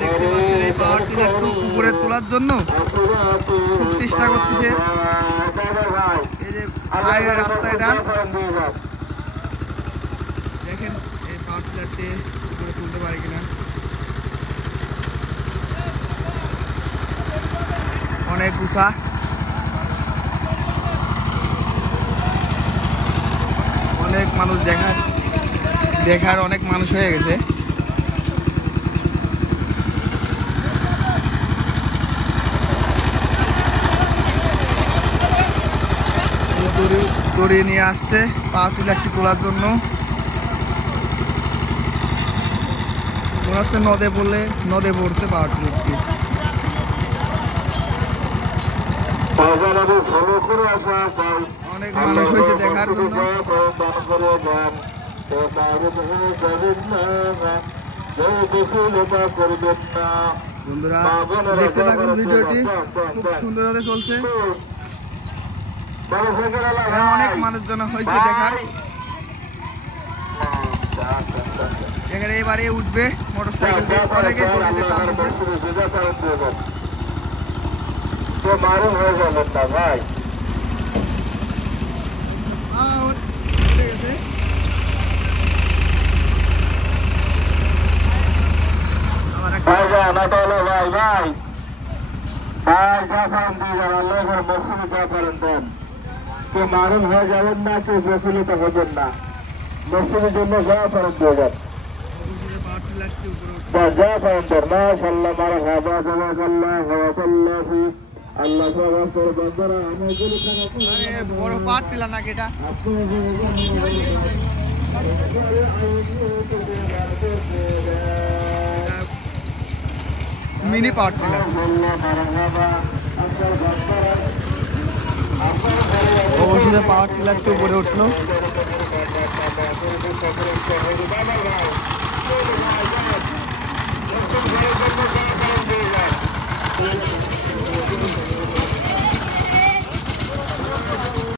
দেখতে পাচ্ছেন এই পাওয়ার টিলারটা উপরে তোলার জন্য খুব চেষ্টা করতেছে। এই যে বাইরের রাস্তা, এটা দেখেন এই পাওয়ার টিলারটি উপরে তুলতে পারে কিনা। অনেক উঁচা, অনেক মানুষ দেখার অনেক মানুষ হয়ে গেছে। দড়ি নিয়ে আসছে পাওয়ার টিলারটি তোলার জন্য। মনে হচ্ছে নদে পড়ছে পাওয়ার টিলারটি। অনেক মানুষ হয়েছে দেখার জন্য। বন্ধুরা দেখতে থাকুন ভিডিওটি, খুব সুন্দরভাবে চলছে। অনেক মানুষজন হয়েছে দেখার। এখানে এবারে উঠবে মোটরসাইকেল দিয়ে, অনেকে ভাই কেউ মারুন হয়ে যাবেন না, কেউ প্রফুল্লিত হবেন না। মসজিদের জন্য যা করেন দিয়ে যান, যা করেন দেন। মাশাআল্লাহ মারহাবা জাযাকাল্লাহ ওয়া ফি আল্লাহ সবার বন্ধুরা অনেকগুলো বড় পাট টিলা নাকি এটা? মিনি পাট টিলা। অবশেষে পাওয়ার টিলারটি উপরে উঠলো।